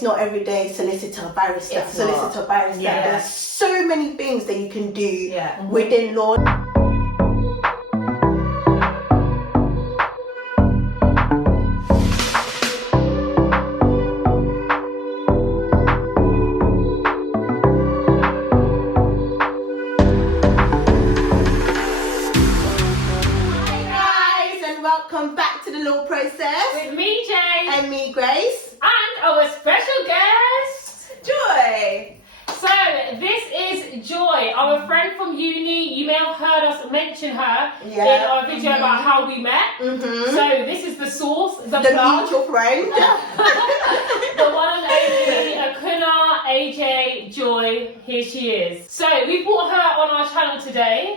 it's not everyday solicitor, barrister, It's solicitor, not. barrister. Yeah. There's so many things that you can do Yeah. within law. Welcome back to the Law Process With me, Jay. and me, Grace, And our special guest, Joy. So, this is Joy, our friend from uni. You may have heard us mention her in our video about how we met. So, this is the source, the plug, mutual friend. the one and only Akuna, AJ, Joy. Here she is. So, we brought her on our channel today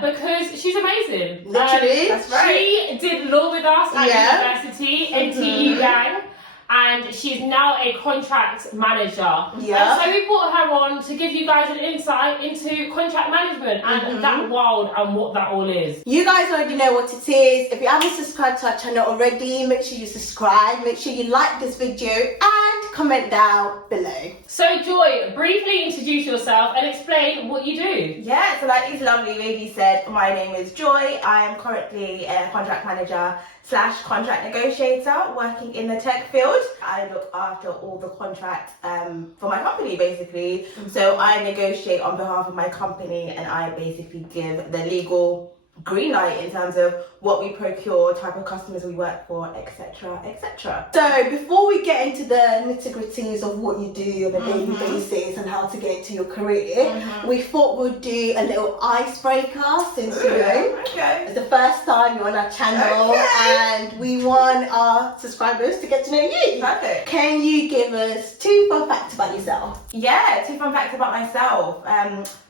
because she's amazing. Literally, that's right. She did law with us at university, NTE gang. And she's now a contract manager. Yeah. So we brought her on to give you guys an insight into contract management and that world and what that all is. You guys already know what it is. If you haven't subscribed to our channel already, make sure you subscribe, make sure you like this video and comment down below. So Joy, briefly introduce yourself and explain what you do. Yeah, so like these lovely ladies said, my name is Joy. I am currently a contract manager / contract negotiator working in the tech field. I look after all the contracts for my company basically. So I negotiate on behalf of my company and I basically give the legal green light in terms of what we procure, type of customers we work for, etc, etc. So before we get into the nitty-gritties of what you do on a daily basis and how to get into your career, we thought we'd do a little icebreaker since it's the first time you're on our channel and we want our subscribers to get to know you. Perfect. Can you give us 2 fun facts about yourself? Yeah, 2 fun facts about myself.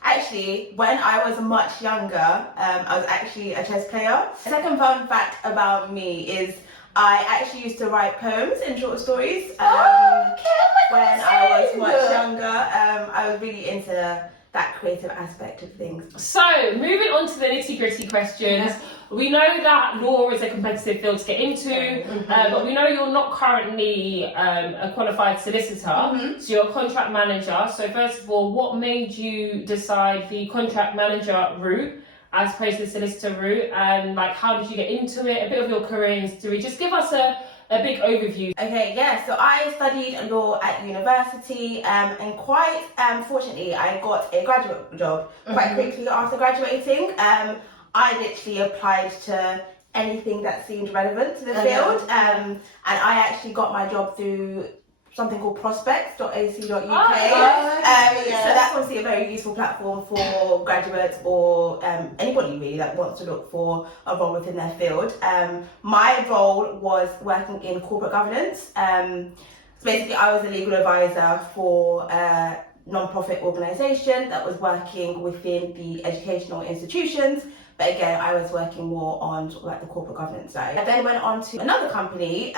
Actually, when I was much younger, I was actually a chess player. Second fun fact about me is I actually used to write poems and short stories when I was much younger. I was really into that creative aspect of things. So moving on to the nitty-gritty questions. We know that law is a competitive field to get into, but we know you're not currently a qualified solicitor, so you're a contract manager. So first of all, what made you decide the contract manager route as opposed to the solicitor route, and like how did you get into it? A bit of your career history. Just give us a big overview. Okay, yeah, so I studied law at university and quite fortunately I got a graduate job quite quickly after graduating. I literally applied to anything that seemed relevant to the field and I actually got my job through something called prospects.ac.uk. So that's obviously a very useful platform for graduates or anybody really that wants to look for a role within their field. My role was working in corporate governance. So basically I was a legal advisor for a non-profit organisation that was working within the educational institutions. But again, I was working more on sort of like the corporate governance side. I then went on to another company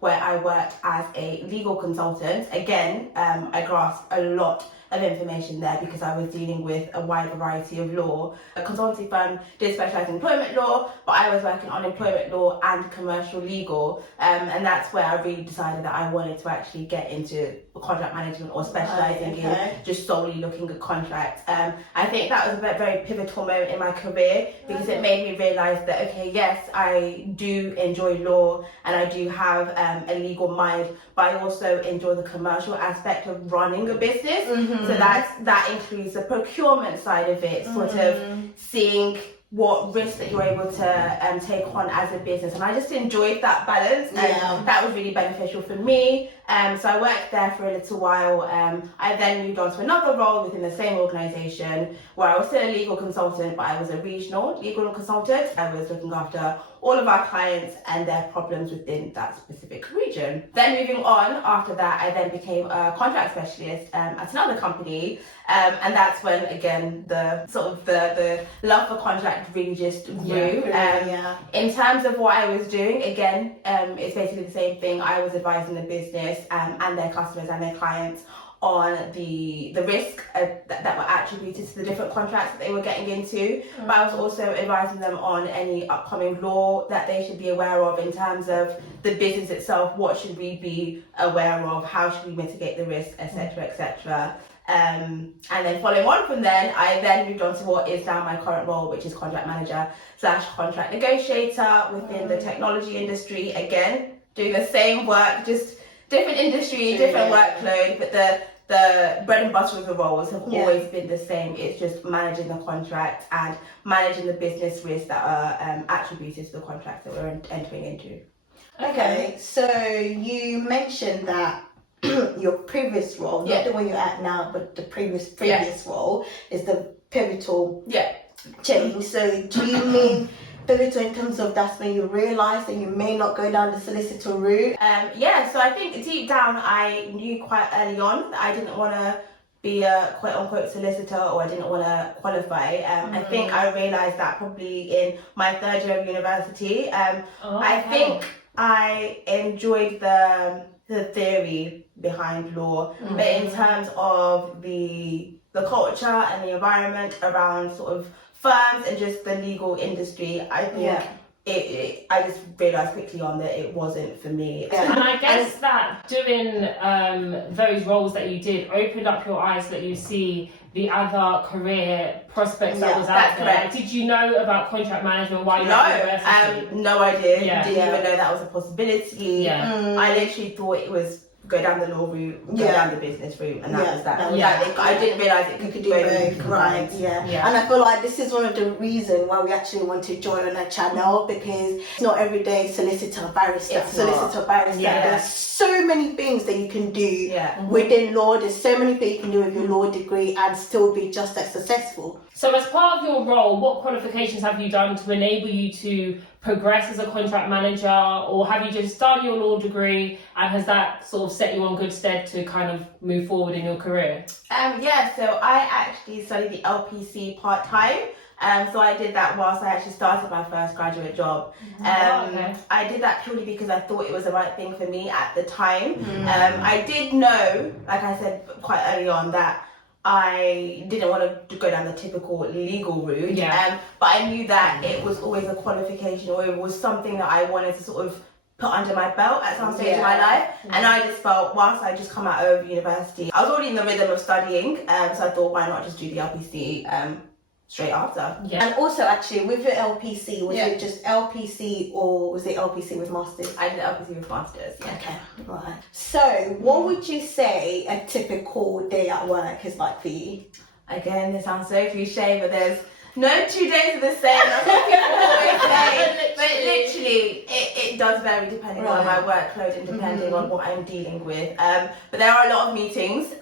where I worked as a legal consultant. Again, I grasped a lot of information there because I was dealing with a wide variety of law. A consultancy firm did specialise in employment law, but I was working on employment law and commercial legal. And that's where I really decided that I wanted to actually get into contract management or specialising in just solely looking at contracts. I think that was a very pivotal moment in my career because it made me realise that, okay, yes, I do enjoy law and I do have a legal mind, but I also enjoy the commercial aspect of running a business. So that includes the procurement side of it, sort of seeing what risks that you're able to take on as a business, and I just enjoyed that balance and that was really beneficial for me. So I worked there for a little while. I then moved on to another role within the same organisation where I was still a legal consultant, but I was a regional legal consultant. I was looking after all of our clients and their problems within that specific region. Then moving on after that, I then became a contract specialist at another company, and that's when again the sort of the love for contract really just grew. In terms of what I was doing, again, it's basically the same thing. I was advising the business and their customers and their clients on the risk that were attributed to the different contracts that they were getting into. But I was also advising them on any upcoming law that they should be aware of in terms of the business itself. What should we be aware of? How should we mitigate the risk, etc., etc. And then following on from then, I then moved on to what is now my current role, which is contract manager / contract negotiator within the technology industry. Again, doing the same work, just different industry, different workload, but the bread and butter of the roles have always been the same. It's just managing the contract and managing the business risks that are attributed to the contracts that we're entering into. Okay, so you mentioned that your previous role, not the one you're at now, but the previous role is the pivotal change. So do you mean pivotal in terms of that's when you realised that you may not go down the solicitor route? So I think deep down I knew quite early on that I didn't want to be a quote-unquote solicitor, or I didn't want to qualify. I think I realised that probably in my third year of university. I think I enjoyed the theory behind law, but in terms of the culture and the environment around sort of firms and just the legal industry, I think I just realised quickly on that it wasn't for me. And I guess that doing those roles that you did opened up your eyes, that you see the other career prospects that was out there. Correct. Did you know about contract management while you were at university? No idea. Didn't even know that was a possibility. I literally thought it was go down the law route, go down the business route, and that was that. I didn't realise it could do both. Right, and I feel like this is one of the reasons why we actually want to join on our channel, because it's not every day solicitor, barrister. There's so many things that you can do within law. There's so many things you can do with your law degree and still be just as successful. So as part of your role, what qualifications have you done to enable you to progress as a contract manager, or have you just done your law degree and has that sort of set you on good stead to kind of move forward in your career? So I actually studied the LPC part-time. So I did that whilst I actually started my first graduate job. I did that purely because I thought it was the right thing for me at the time. I did know, like I said quite early on, that I didn't want to go down the typical legal route, but I knew that it was always a qualification, or it was something that I wanted to sort of put under my belt at some stage in my life. And I just felt, whilst I just come out of university, I was already in the rhythm of studying, so I thought, why not just do the LPC straight after. And also, actually, with your LPC, was it just LPC or was it LPC with masters? I did LPC with masters. Okay, right. So what would you say a typical day at work is like for you? Again, this sounds so cliche, but there's no 2 days are the same. That's what people always say. But literally, it does vary depending on my workload and depending on what I'm dealing with. But there are a lot of meetings.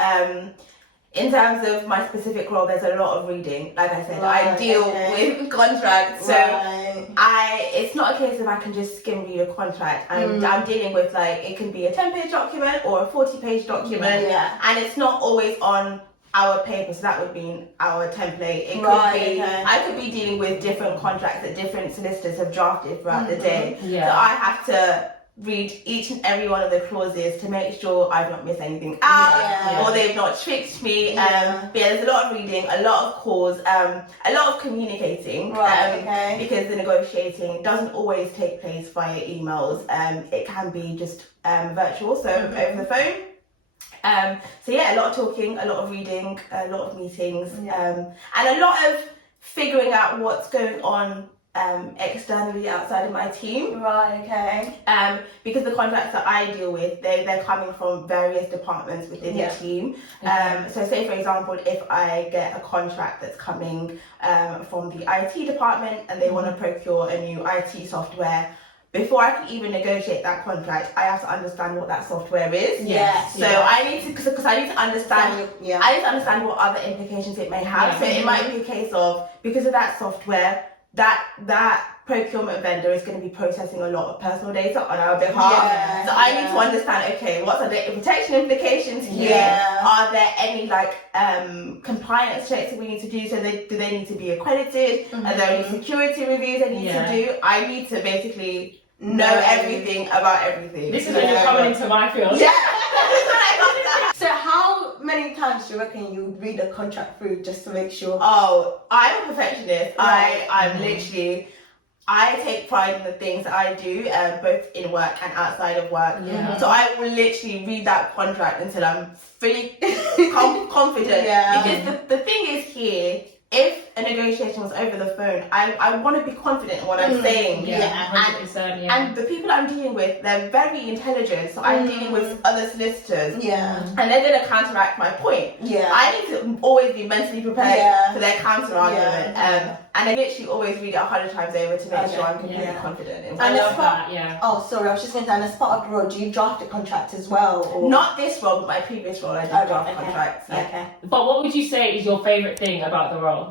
In terms of my specific role, there's a lot of reading. Like I said, I deal with contracts, so it's not a case of I can just skim read a contract. I'm dealing with, like, it can be a 10-page document or a 40-page document, and it's not always on our paper, so that would mean our template. It could be I could be dealing with different contracts that different solicitors have drafted throughout the day. So I have to read each and every one of the clauses to make sure I've not missed anything out or they've not tricked me. But there's a lot of reading, a lot of calls, a lot of communicating, because the negotiating doesn't always take place via emails. It can be just virtual, so over the phone. So a lot of talking, a lot of reading, a lot of meetings, and a lot of figuring out what's going on externally outside of my team. Because the contracts that I deal with, they're coming from various departments within the team. So say, for example, if I get a contract that's coming from the IT department and they want to procure a new IT software, before I can even negotiate that contract, I have to understand what that software is. I need to, because I need to understand. I need to understand what other implications it may have. So it might be a case of, because of that software, that procurement vendor is going to be processing a lot of personal data on our behalf. So I need to understand, okay, what are the protection implications here? Are there any compliance checks that we need to do? So do they need to be accredited? Are there any security reviews I need to do? I need to basically know everything about everything. This is when you're coming into my field. So how times do you reckon you would read a contract through just to make sure? Oh, I'm a perfectionist. I'm literally, I take pride in the things that I do, both in work and outside of work. Yeah. So I will literally read that contract until I'm fully confident. Yeah. Because the thing is here, if a negotiation was over the phone, I want to be confident in what I'm saying. Yeah, 100%. Yeah. And the people I'm dealing with, they're very intelligent. So I'm dealing with other solicitors. Yeah. And they're going to counteract my point. Yeah. I need to always be mentally prepared for their counter argument. Yeah. And I literally always read it 100 times over to make sure I'm completely confident in what And I as love part, that, yeah. oh, sorry, I was just going to say, and as part of the role, do you draft a contract as well? Or? Not this role, but my previous role, I did draft contracts. Yeah. Okay. But what would you say is your favourite thing about the role?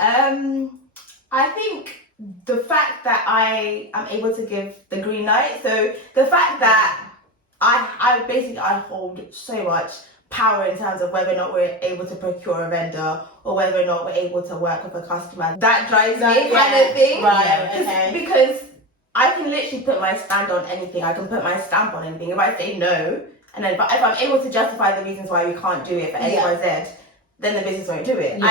I think the fact that I am able to give the green light. So the fact that I basically hold so much power in terms of whether or not we're able to procure a vendor or whether or not we're able to work with a customer. That drives me kind of thing. Right, okay. Because I can literally put my stand on anything. I can put my stamp on anything. If I say no, and then if I'm able to justify the reasons why we can't do it for X, Y, Z, then the business won't do it. Yeah.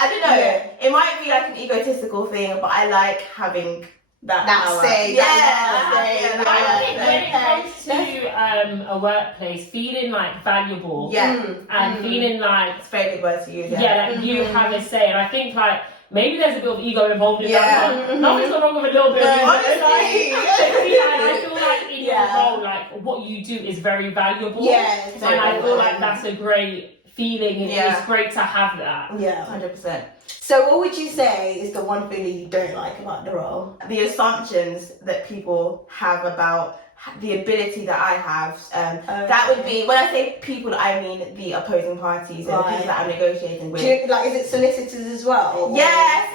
I don't know. Yeah. It might be like an egotistical thing, but I like having that power. say. I think when it comes to a workplace, feeling like valuable and feeling like It's a very good word to use. like you have a say, and I think like maybe there's a bit of ego involved in that, but nothing's wrong with a little bit of ego. Honestly. I feel like in your role, like what you do is very valuable. Yes. And I feel like that's a great feeling, and it's great to have that. Yeah. 100%. So what would you say is the one thing that you don't like about the role? The assumptions that people have about the ability that I have, that would be, when I say people, I mean the opposing parties and the people that I'm negotiating with. Is it solicitors as well? Yes,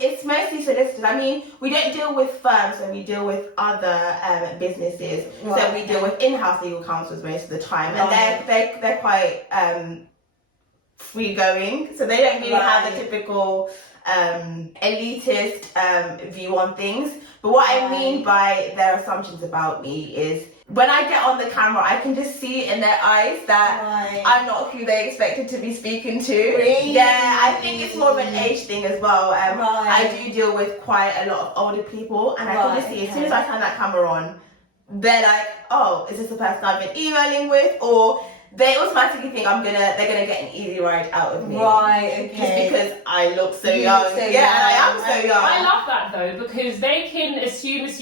it's mostly solicitors. I mean, we don't deal with firms, so we deal with other businesses. Right. So we deal with in-house legal counsels most of the time, and they're quite free going, so they don't really have the typical elitist view on things. But what I mean by their assumptions about me is when I get on the camera, I can just see in their eyes that I'm not who they expected to be speaking to. Really? Yeah, I think it's more of an age thing as well. I do deal with quite a lot of older people, and I can just see as soon as I turn that camera on, they're like, oh, is this the person I've been emailing with? Or they automatically think they're gonna get an easy ride out of me. Right, okay. Just because I look so young. And I am so young. I love that though, because they can assume that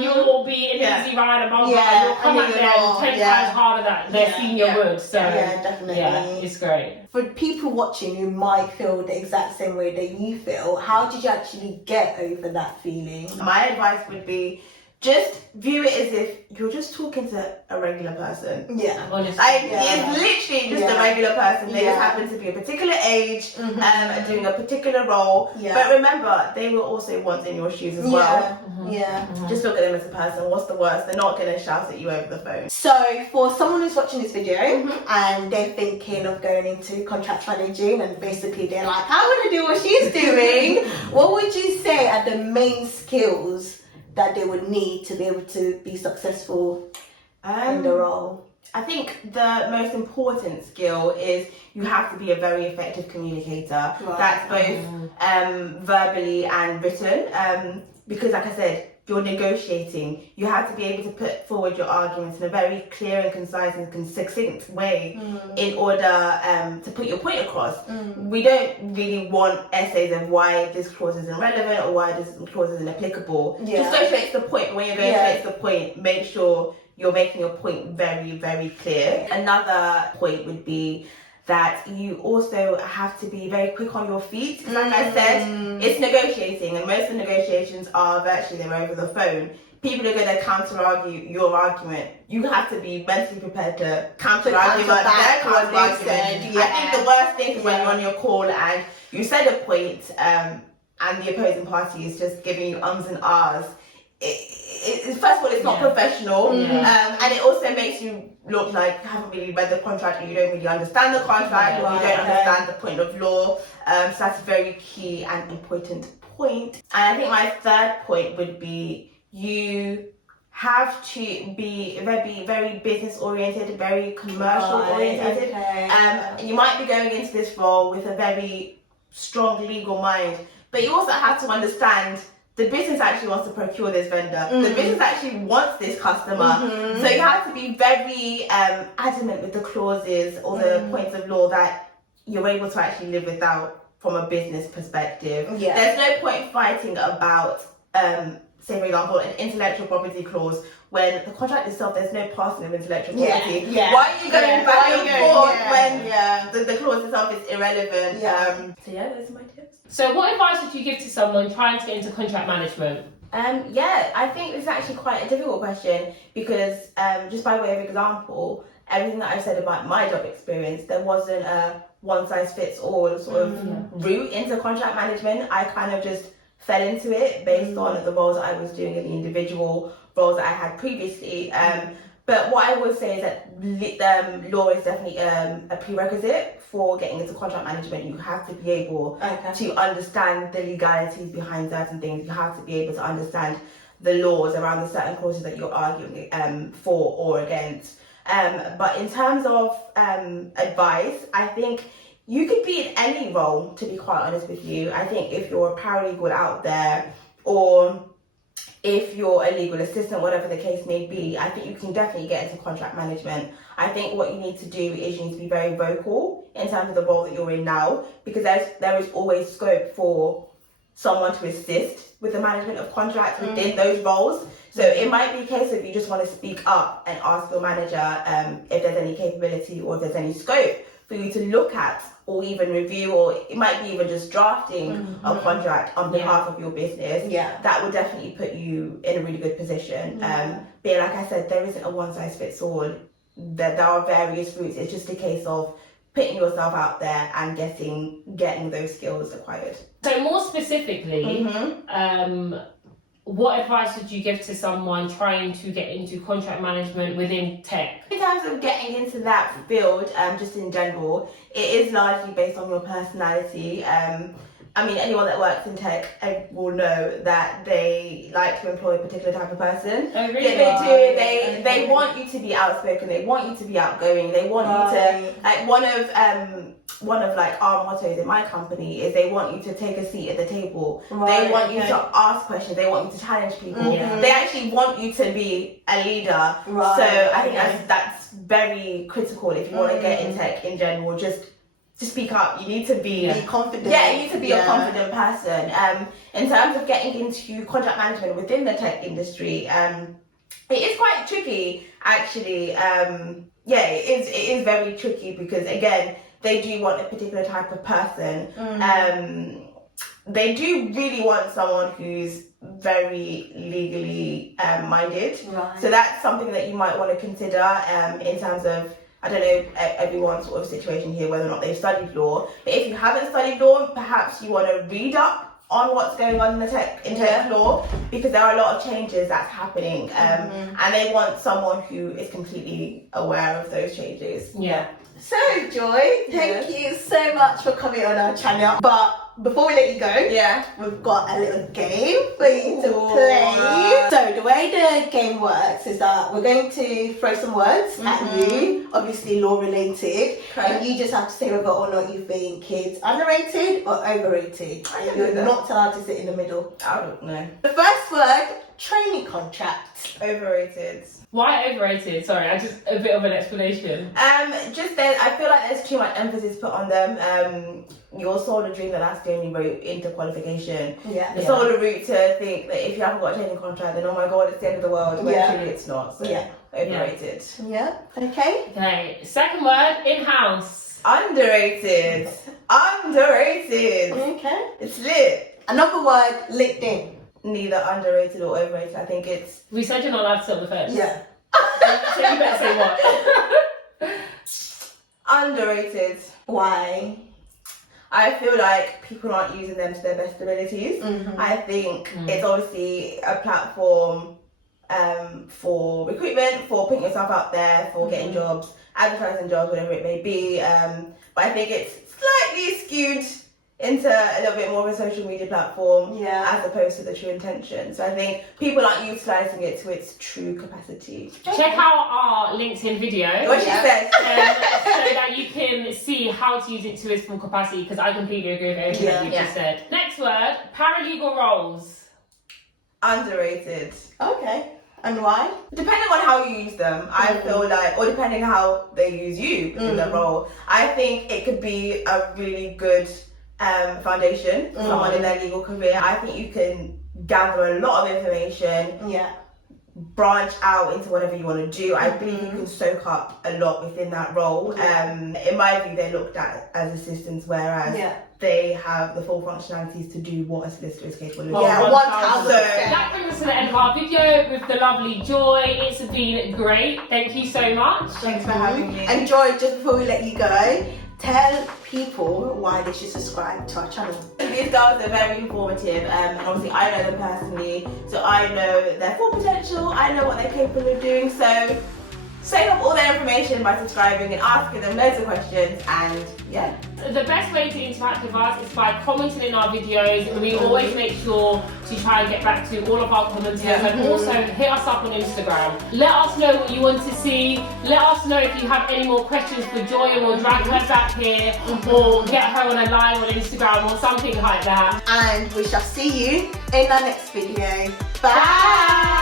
you'll be an easy ride among them. You'll come at them 10 times harder than their senior would. So definitely. Yeah, it's great. For people watching who might feel the exact same way that you feel, how did you actually get over that feeling? My advice would be, just view it as if you're just talking to a regular person. Yeah. Honestly. It's literally just a regular person. They just happen to be a particular age, doing a particular role. Yeah. But remember, they were also once in your shoes as well. Just look at them as a person. What's the worst? They're not going to shout at you over the phone. So for someone who's watching this video and they're thinking of going into contract managing, and basically they're like, I want to do what she's doing, what would you say are the main skills that they would need to be able to be successful in the role? I think the most important skill is you have to be a very effective communicator. Right. That's both verbally and written. Because like I said, you're negotiating. You have to be able to put forward your arguments in a very clear and concise and succinct way in order to put your point across. We don't really want essays of why this clause isn't relevant or why this clause isn't applicable. Just go straight to the point. When you're going straight to the point, make sure you're making your point very, very clear. Another point would be that you also have to be very quick on your feet. Like I said, it's negotiating, and most of the negotiations are virtually they're over the phone. People are going to counter-argue your argument. You have to be mentally prepared to counter-argue their counter-argument. I think the worst thing is when you're on your call and you said a point and the opposing party is just giving you ums and ahs. First of all, it's not professional, and it also makes you look like you haven't really read the contract and you don't really understand the contract, or you don't understand the point of law. So that's a very key and important point. And I think my third point would be you have to be very, very business oriented, very commercial oriented. You might be going into this role with a very strong legal mind, but you also have to understand the business actually wants to procure this vendor. The business actually wants this customer. So you have to be very adamant with the clauses or the points of law that you're able to actually live without from a business perspective. There's no point fighting about, say for example, an intellectual property clause when the contract itself, there's no passing of intellectual property. Why are you going back and forth when the clause itself is irrelevant? So those are my tips. So what advice would you give to someone trying to get into contract management? I think this is actually quite a difficult question because just by way of example, everything that I've said about my job experience, there wasn't a one-size-fits-all sort of route into contract management. I kind of just fell into it based on the roles that I was doing in the individual roles that I had previously. But what I would say is that law is definitely a prerequisite for getting into contract management. You have to be able to understand the legalities behind certain things. You have to be able to understand the laws around the certain clauses that you're arguing for or against. But in terms of advice, I think you could be in any role, to be quite honest with you. I think if you're a paralegal out there or if you're a legal assistant, whatever the case may be, I think you can definitely get into contract management. I think what you need to do is you need to be very vocal in terms of the role that you're in now, because there is always scope for someone to assist with the management of contracts within those roles. So it might be a case of you just want to speak up and ask your manager if there's any capability or if there's any scope for you to look at or even review, or it might be even just drafting a contract on behalf of your business. That would definitely put you in a really good position. But like I said, there isn't a one-size-fits-all. There are various routes. It's just a case of putting yourself out there and getting those skills acquired. So more specifically, what advice would you give to someone trying to get into contract management within tech? In terms of getting into that field, just in general, it is largely based on your personality. I mean, anyone that works in tech will know that they like to employ a particular type of person. Oh, really? Yeah, they do. They want you to be outspoken. They want you to be outgoing. They want you to, like, one of like our mottos in my company is they want you to take a seat at the table. They want you to ask questions. They want you to challenge people. They actually want you to be a leader. So I think that's very critical if you want to get in tech in general. Just to speak up, you need to be confident. Yeah, you need to be a confident person. In terms of getting into contract management within the tech industry, it is quite tricky, actually. It is very tricky because, again, they do want a particular type of person. They do really want someone who's very legally minded. So that's something that you might want to consider in terms of, I don't know everyone's sort of situation here, whether or not they've studied law. But if you haven't studied law, perhaps you want to read up on what's going on in tech law, because there are a lot of changes that's happening, and they want someone who is completely aware of those changes. So Joy, thank you so much for coming on our channel. But before we let you go, we've got a little game for you to play. So the way the game works is that we're going to throw some words at you, obviously law related, and you just have to say whether or not you think kids underrated or overrated. And you're not allowed to sit in the middle. I don't know. The first word, training contract. Overrated. Why overrated? Sorry, a bit of an explanation. I feel like there's too much emphasis put on them. You're sold a dream that's the only route into qualification. You're sold a route to think that if you haven't got a training contract, then oh my god, it's the end of the world. When actually it's not. So overrated. Okay. Second word, in-house. Underrated. Okay. It's lit. Another word, LinkedIn. Neither underrated or overrated. I think it's... We said you're not allowed to sit on the fence. Yeah. So you better say what? Underrated. Why? I feel like people aren't using them to their best abilities. I think it's obviously a platform for recruitment, for putting yourself out there, for getting jobs, advertising jobs, whatever it may be. But I think it's slightly skewed into a little bit more of a social media platform Yeah. as opposed to the true intention. So I think people aren't utilising it to its true capacity. Check out our LinkedIn video. What she said. So that you can see how to use it to its full capacity, because I completely agree with everything that you just said. Next word, paralegal roles. Underrated. Okay. And why? Depending on how you use them, I feel like, or depending how they use you in the role, I think it could be a really good foundation for someone in their legal career. I think you can gather a lot of information, branch out into whatever you want to do. I believe you can soak up a lot within that role. In my view, they're looked at as assistants, whereas they have the full functionalities to do what a solicitor is capable of doing. Yeah, 1,000%. That brings us to the end of our video with the lovely Joy. It's been great. Thank you so much. Thanks for having me. And Joy, just before we let you go, tell people why they should subscribe to our channel. These girls are very informative, and obviously I know them personally, so I know their full potential, I know what they're capable of doing, so save up all their information by subscribing and asking them loads of questions, and The best way to interact with us is by commenting in our videos. We always make sure to try and get back to all of our commenters, and also hit us up on Instagram. Let us know what you want to see. Let us know if you have any more questions for Joy, and we'll drag her back here or get her on a live on Instagram or something like that. And we shall see you in our next video. Bye!